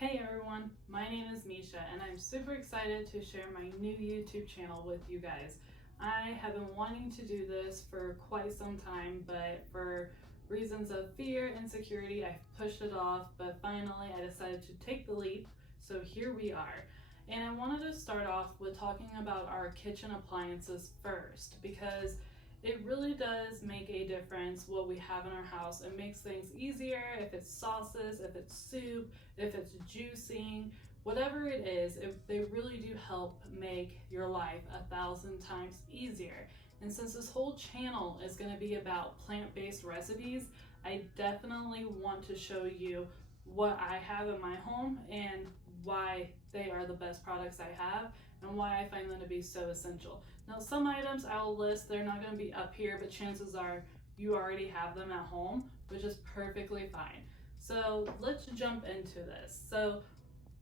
Hey everyone, my name is Misha and I'm super excited to share my new YouTube channel with you guys. I have been wanting to do this for quite some time, but for reasons of fear and insecurity, I've pushed it off, but finally I decided to take the leap, so here we are. And I wanted to start off with talking about our kitchen appliances first, because it really does make a difference what we have in our house. It makes things easier if it's sauces, if it's soup, if it's juicing, whatever it is, they really do help make your life 1,000 times easier. And since this whole channel is going to be about plant-based recipes, I definitely want to show you what I have in my home and why they are the best products I have and why I find them to be so essential. Now, some items I'll list, they're not going to be up here, but chances are you already have them at home, which is perfectly fine. So let's jump into this. So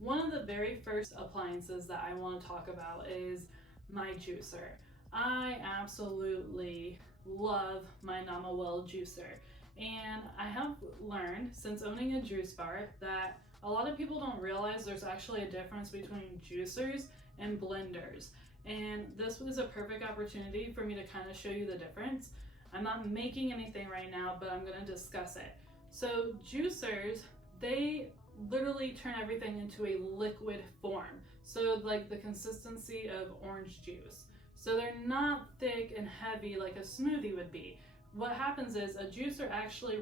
one of the very first appliances that I want to talk about is my juicer. I absolutely love my Well juicer. And I have learned since owning a juice bar that a lot of people don't realize there's actually a difference between juicers and blenders. And this was a perfect opportunity for me to kind of show you the difference. I'm not making anything right now, but I'm going to discuss it. So juicers, they literally turn everything into a liquid form. So like the consistency of orange juice. So they're not thick and heavy like a smoothie would be. What happens is a juicer actually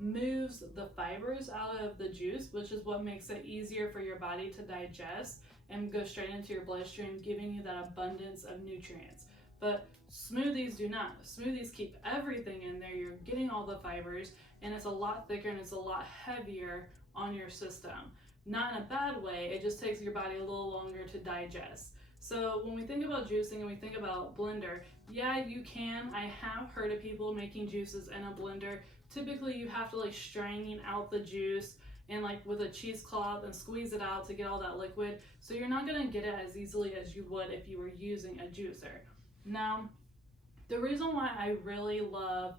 removes the fibers out of the juice, which is what makes it easier for your body to digest and go straight into your bloodstream, giving you that abundance of nutrients. But smoothies do not. Smoothies keep everything in there. You're getting all the fibers, and it's a lot thicker and it's a lot heavier on your system. Not in a bad way, it just takes your body a little longer to digest. So when we think about juicing and we think about blender, yeah, you can. I have heard of people making juices in a blender. Typically you have to like strain out the juice and like with a cheesecloth and squeeze it out to get all that liquid. So you're not gonna get it as easily as you would if you were using a juicer. Now, the reason why I really love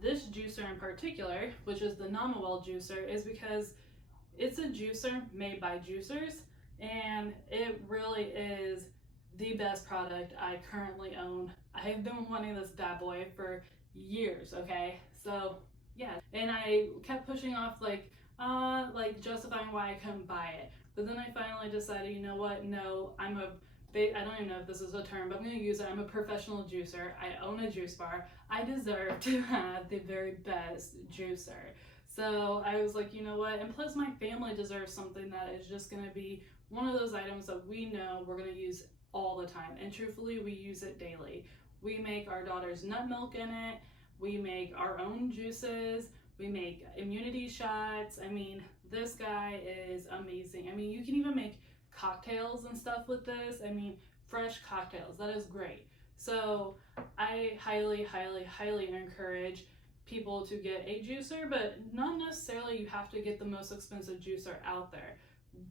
this juicer in particular, which is the Well juicer, is because it's a juicer made by juicers, and it really is the best product I currently own. I've been wanting this bad boy for years, okay? So yeah, and I kept pushing off like justifying why I couldn't buy it. But then I finally decided, you know what? No, I don't even know if this is a term, but I'm gonna use it. I'm a professional juicer. I own a juice bar. I deserve to have the very best juicer. So I was like, you know what? And plus my family deserves something that is just gonna be one of those items that we know we're gonna use all the time. And truthfully, we use it daily. We make our daughter's nut milk in it. We make our own juices. We make immunity shots. I mean, this guy is amazing. I mean, you can even make cocktails and stuff with this. I mean, fresh cocktails. That is great. So I highly, highly, highly encourage people to get a juicer, but not necessarily you have to get the most expensive juicer out there.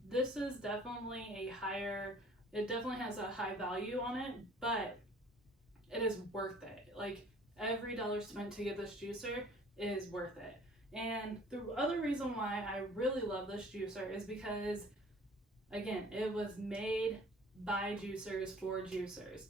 This is definitely it definitely has a high value on it, but it is worth it. Like every dollar spent to get this juicer is worth it. And the other reason why I really love this juicer is because, again, it was made by juicers for juicers.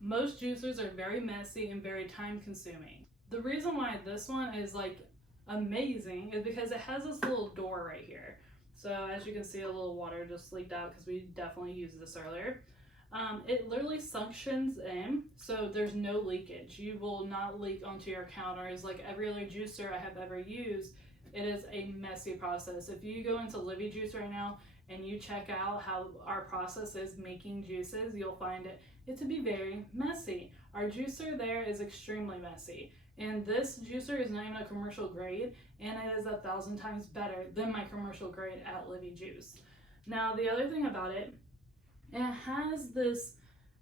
Most juicers are very messy and very time consuming. The reason why this one is like amazing is because it has this little door right here. So as you can see, a little water just leaked out because we definitely used this earlier. It literally suctions in, so there's no leakage. You will not leak onto your counters like every other juicer I have ever used. It is a messy process. If you go into Livy Juice right now and you check out how our process is making juices, you'll find it to be very messy. Our juicer there is extremely messy. And this juicer is not even a commercial grade, and it is 1,000 times better than my commercial grade at Livy Juice. Now, the other thing about it has this,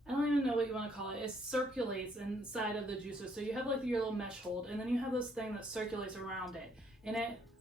I don't even know what you want to call it. It circulates inside of the juicer. So you have like your little mesh hold, and then you have this thing that circulates around it. And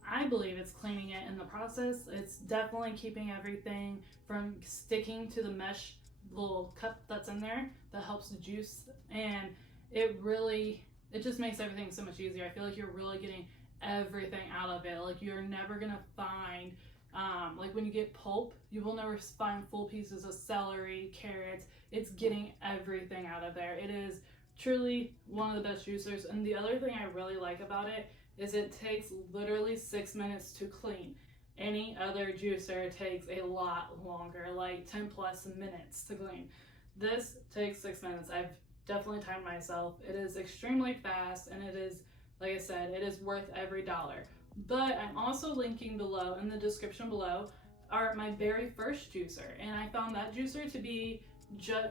I believe it's cleaning it in the process. It's definitely keeping everything from sticking to the mesh little cup that's in there that helps the juice. And it just makes everything so much easier. I feel like you're really getting everything out of it. Like you're never gonna find Like when you get pulp, you will never find full pieces of celery, carrots. It's getting everything out of there. It is truly one of the best juicers. And the other thing I really like about it is it takes literally 6 minutes to clean. Any other juicer takes a lot longer, like 10 plus minutes to clean. This takes 6 minutes. I've definitely timed myself. It is extremely fast, and it is, like I said, it is worth every dollar. But I'm also linking below in the description below are my very first juicer, and I found that juicer to be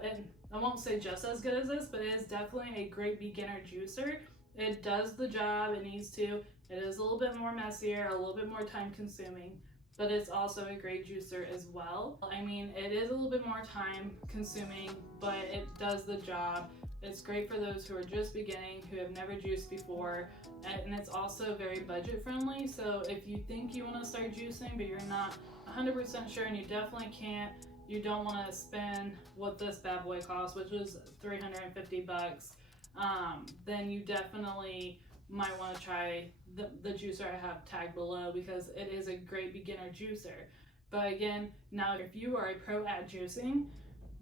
and I won't say just as good as this, but it is definitely a great beginner juicer. It does the job it needs to. It is a little bit more messier, a little bit more time consuming, but it's also a great juicer as well. I mean, it is a little bit more time consuming, but it does the job. It's great for those who are just beginning, who have never juiced before, and it's also very budget friendly. So if you think you want to start juicing, but you're not 100% sure and you definitely can't, you don't want to spend what this bad boy costs, which was $350, then you definitely might want to try the juicer I have tagged below, because it is a great beginner juicer. But again, now if you are a pro at juicing,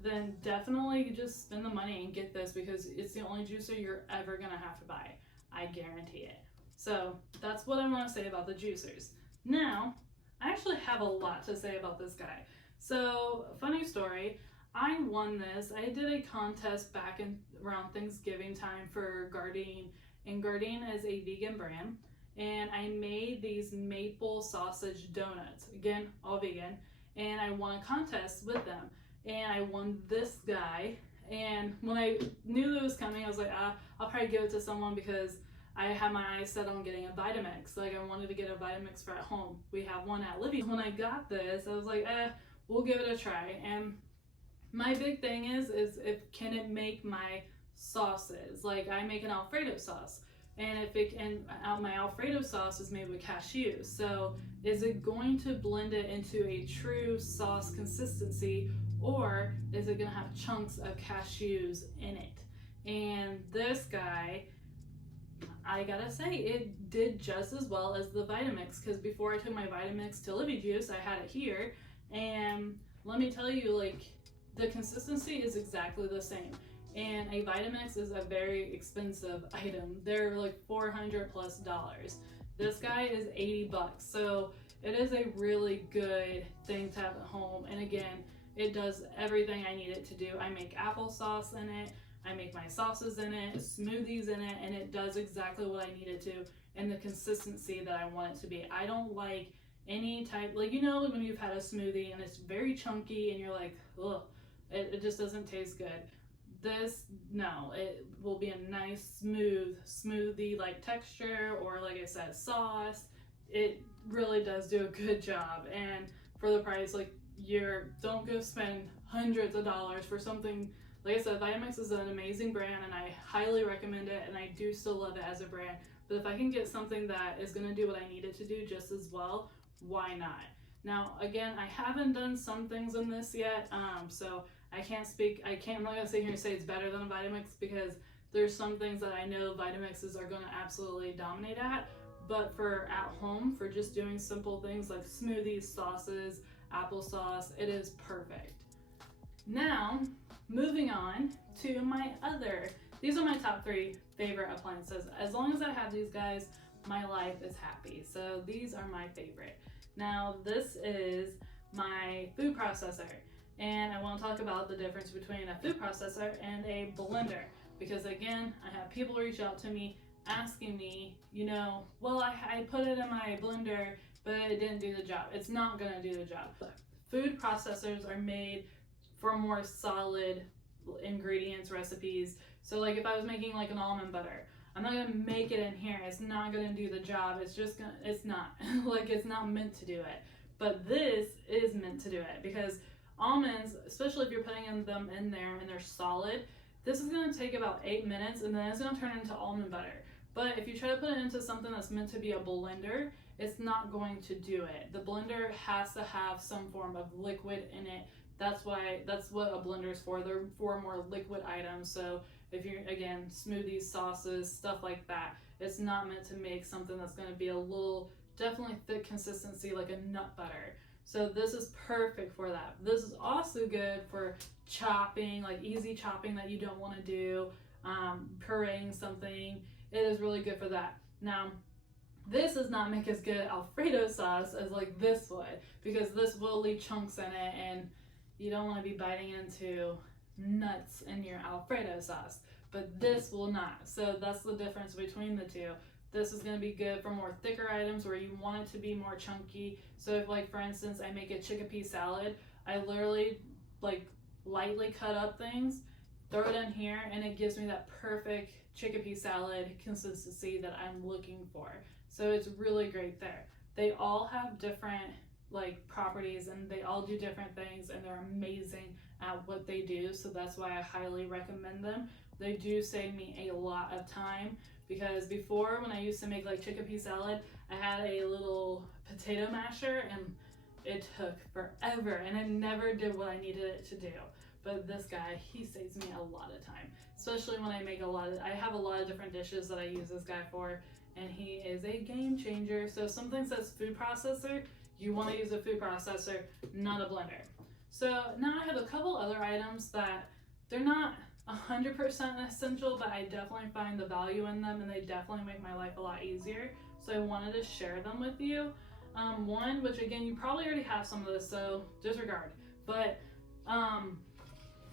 then definitely just spend the money and get this, because it's the only juicer you're ever gonna have to buy. I guarantee it. So that's what I want to say about the juicers. Now, I actually have a lot to say about this guy. So, funny story, I won this. I did a contest back in around Thanksgiving time for Gardein, and Gardein is a vegan brand, and I made these maple sausage donuts, again, all vegan, and I won a contest with them, and I won this guy. And when I knew that was coming, I was like, I'll probably give it to someone, because I had my eyes set on getting a Vitamix. Like, I wanted to get a Vitamix for at home. We have one at Livy. When I got this, I was like, we'll give it a try. And my big thing is can it make my sauces? Like, I make an Alfredo sauce, and my Alfredo sauce is made with cashews. So is it going to blend it into a true sauce consistency, or is it gonna have chunks of cashews in it? And this guy, I gotta say, it did just as well as the Vitamix, because before I took my Vitamix to Livy Juice, I had it here, and let me tell you, like, the consistency is exactly the same. And a Vitamix is a very expensive item. They're like $400 plus. This guy is $80, so it is a really good thing to have at home. And again, it does everything I need it to do. I make applesauce in it, I make my sauces in it, smoothies in it, and it does exactly what I need it to, and the consistency that I want it to be. I don't like any type, like, you know, when you've had a smoothie and it's very chunky and you're like, ugh, it just doesn't taste good. This, no, it will be a nice smooth smoothie like texture, or like I said, sauce. It really does do a good job, and for the price, like, don't go spend hundreds of dollars for something. Like I said, Vitamix is an amazing brand, and I highly recommend it, and I do still love it as a brand. But if I can get something that is going to do what I need it to do just as well, why not? Now, again, I haven't done some things in this yet, so I'm not going to sit here and say it's better than a Vitamix, because there's some things that I know Vitamixes are going to absolutely dominate at. But for at home, for just doing simple things like smoothies, sauces, applesauce, it is perfect. Now, moving on to these are my top 3 favorite appliances. As long as I have these guys, my life is happy. So these are my favorite. Now, this is my food processor, and I want to talk about the difference between a food processor and a blender, because again, I have people reach out to me asking me, well, I put it in my blender, but it didn't do the job. It's not gonna do the job. Food processors are made for more solid ingredients, recipes. So like if I was making like an almond butter, I'm not gonna make it in here. It's not gonna do the job. It's not like, it's not meant to do it. But this is meant to do it, because almonds, especially if you're putting them in there and they're solid, this is gonna take about 8 minutes, and then it's gonna turn into almond butter. But if you try to put it into something that's meant to be a blender, it's not going to do it. The blender has to have some form of liquid in it. That's what a blender is for. They're for more liquid items. So if you're, again, smoothies, sauces, stuff like that, it's not meant to make something that's going to be a little, definitely thick consistency like a nut butter. So this is perfect for that. This is also good for chopping, like easy chopping that you don't want to do, pureeing something. It is really good for that. Now, this does not make as good Alfredo sauce as like this would, because this will leave chunks in it and you don't want to be biting into nuts in your Alfredo sauce, but this will not. So that's the difference between the two. This is going to be good for more thicker items where you want it to be more chunky. So if, like, for instance, I make a chickpea salad, I literally like lightly cut up things, throw it in here, and it gives me that perfect chickpea salad consistency that I'm looking for. So it's really great there. They all have different like properties and they all do different things, and they're amazing at what they do. So that's why I highly recommend them. They do save me a lot of time, because before, when I used to make like chickpea salad, I had a little potato masher and it took forever and it never did what I needed it to do. But this guy, he saves me a lot of time, especially when I make I have a lot of different dishes that I use this guy for, and he is a game changer. So if something says food processor, you want to use a food processor, not a blender. So now I have a couple other items that they're not 100% essential, but I definitely find the value in them, and they definitely make my life a lot easier. So I wanted to share them with you. One, which again, you probably already have some of this, so disregard. But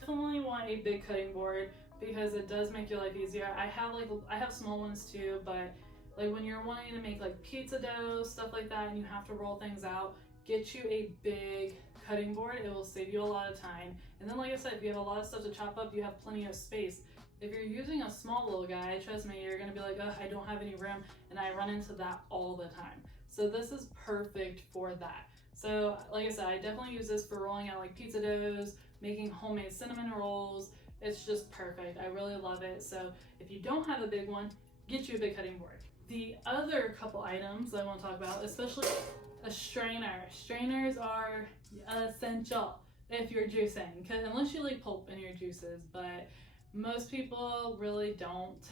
definitely want a big cutting board, because it does make your life easier. I have small ones too, but like when you're wanting to make like pizza dough, stuff like that, and you have to roll things out, get you a big cutting board. It will save you a lot of time. And then, like I said, if you have a lot of stuff to chop up, you have plenty of space. If you're using a small little guy, trust me, you're gonna be like, oh, I don't have any room, and I run into that all the time. So this is perfect for that. So like I said, I definitely use this for rolling out like pizza doughs, making homemade cinnamon rolls. It's just perfect. I really love it. So if you don't have a big one, get you a big cutting board. The other couple items I want to talk about, especially a strainer. Strainers are essential if you're juicing, unless you like pulp in your juices, but most people really don't.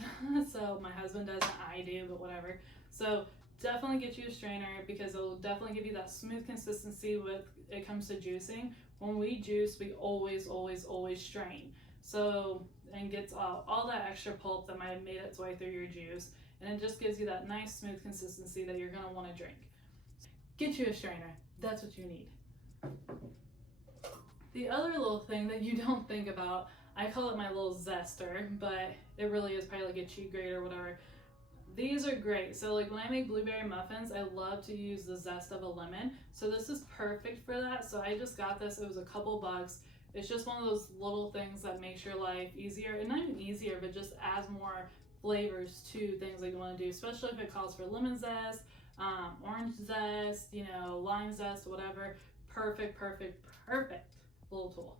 So my husband doesn't, I do, but whatever. So definitely get you a strainer, because it'll definitely give you that smooth consistency when it comes to juicing. When we juice, we always strain. So, and gets all that extra pulp that might have made its way through your juice, and it just gives you that nice smooth consistency that you're going to want to drink. Get you a strainer. That's what you need. The other little thing that you don't think about, I call it my little zester, but it really is probably like a cheat grate or whatever. These are great. So like when I make blueberry muffins, I love to use the zest of a lemon. So this is perfect for that. So I just got this. It was a couple bucks. It's just one of those little things that makes your life easier, and not even easier, but just adds more flavors to things that you want to do, especially if it calls for lemon zest, orange zest, you know, lime zest, whatever. Perfect little tool.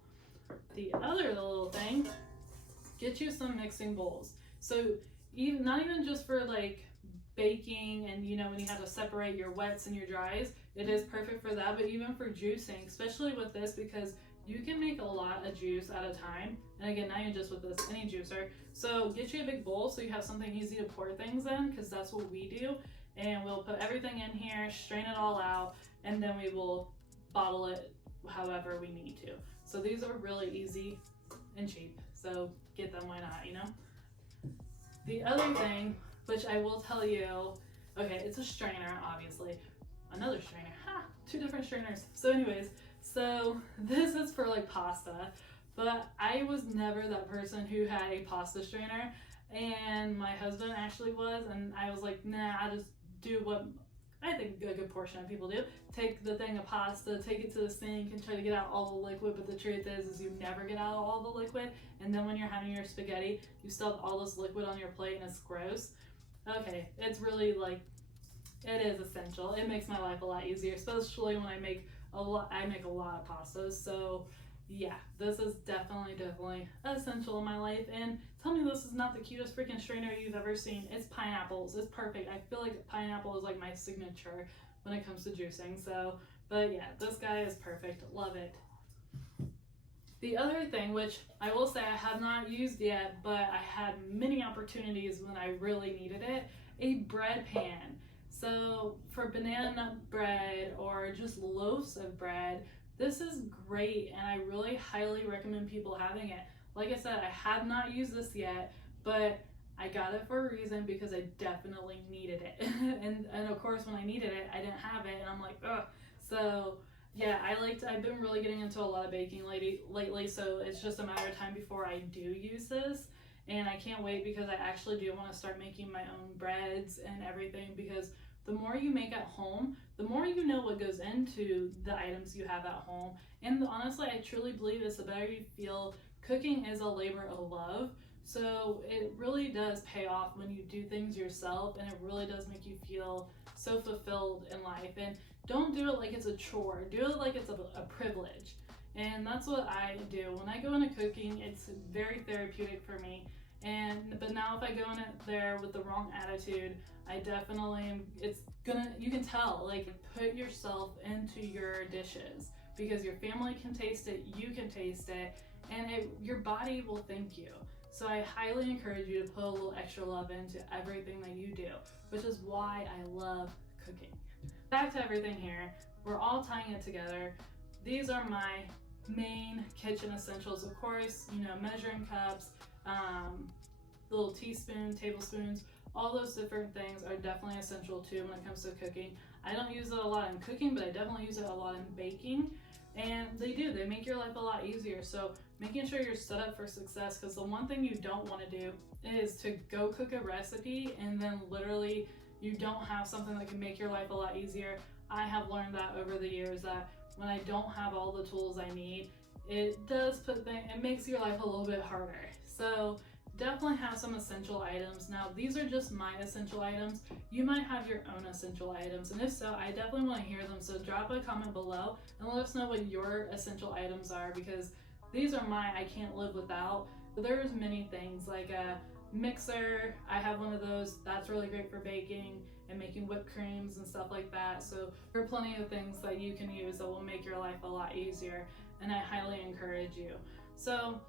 The other little thing, get you some mixing bowls. So even not even just for like baking and, you know, when you have to separate your wets and your dries, it is perfect for that. But even for juicing, especially with this, because you can make a lot of juice at a time. And again, not even just with this, any juicer. So get you a big bowl so you have something easy to pour things in, because that's what we do. And we'll put everything in here, strain it all out, and then we will bottle it however we need to. So these are really easy and cheap. So get them, why not, you know? The other thing, which I will tell you, okay, it's a strainer, obviously. Another strainer, two different strainers. So anyways, so this is for like pasta, but I was never that person who had a pasta strainer, and my husband actually was, and I was like, nah, I just do what I think a good portion of people do. Take the thing of pasta, take it to the sink, and try to get out all the liquid, but the truth is you never get out all the liquid, and then when you're having your spaghetti, you still have all this liquid on your plate, and it's gross. Okay, it's really like, it is essential. It makes my life a lot easier, especially when I make a lot of pastas. So yeah, this is definitely essential in my life. And tell me this is not the cutest freaking strainer you've ever seen. It's pineapples. It's perfect. I feel like pineapple is like my signature when it comes to juicing. So, but yeah, this guy is perfect. Love it. The other thing, which I will say I have not used yet, but I had many opportunities when I really needed it, a bread pan. So for banana nut bread or just loaves of bread, this is great, and I really highly recommend people having it. Like I said, I have not used this yet, but I got it for a reason because I definitely needed it. and of course, when I needed it, I didn't have it, and I'm like, ugh. So yeah, I've been really getting into a lot of baking lately, so it's just a matter of time before I do use this. And I can't wait because I actually do want to start making my own breads and everything, because the more you make at home, the more you know what goes into the items you have at home. And honestly, I truly believe it's the better you feel. Cooking is a labor of love. So it really does pay off when you do things yourself, and it really does make you feel so fulfilled in life. And don't do it like it's a chore. Do it like it's a privilege. And that's what I do. When I go into cooking, it's very therapeutic for me. But now if I go in it there with the wrong attitude, I definitely am, you can tell, like, put yourself into your dishes, because your family can taste it, you can taste it, and your body will thank you. So I highly encourage you to put a little extra love into everything that you do, which is why I love cooking. Back to everything here, we're all tying it together. These are my main kitchen essentials. Of course, measuring cups, little teaspoon, tablespoons, all those different things are definitely essential too when it comes to cooking. I don't use it a lot in cooking, but I definitely use it a lot in baking. And they make your life a lot easier. So making sure you're set up for success, because the one thing you don't want to do is to go cook a recipe and then literally you don't have something that can make your life a lot easier. I have learned that over the years, that when I don't have all the tools I need, it makes your life a little bit harder. So definitely have some essential items. Now, these are just my essential items. You might have your own essential items, and if so, I definitely want to hear them. So drop a comment below and let us know what your essential items are, because these are mine. I can't live without. But there's many things, like a mixer. I have one of those. That's really great for baking and making whipped creams and stuff like that. So there are plenty of things that you can use that will make your life a lot easier, and I highly encourage you. So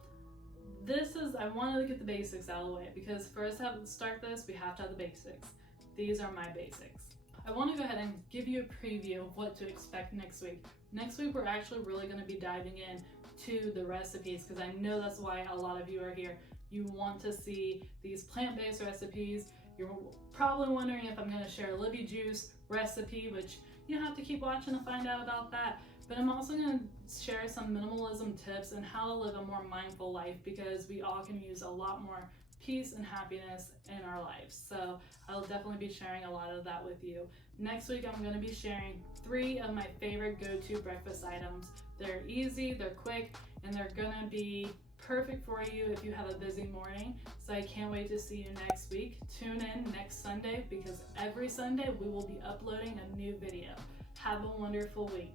I wanted to get the basics out of the way, because for us to start this, we have to have the basics. These are my basics. I want to go ahead and give you a preview of what to expect next week. Next week, we're actually really going to be diving in to the recipes, because I know that's why a lot of you are here. You want to see these plant-based recipes. You're probably wondering if I'm going to share a Libby juice recipe, which you have to keep watching to find out about that. But I'm also going to share some minimalism tips and how to live a more mindful life, because we all can use a lot more peace and happiness in our lives. So I'll definitely be sharing a lot of that with you. Next week, I'm going to be sharing 3 of my favorite go-to breakfast items. They're easy, they're quick, and they're going to be perfect for you if you have a busy morning. So I can't wait to see you next week. Tune in next Sunday, because every Sunday we will be uploading a new video. Have a wonderful week.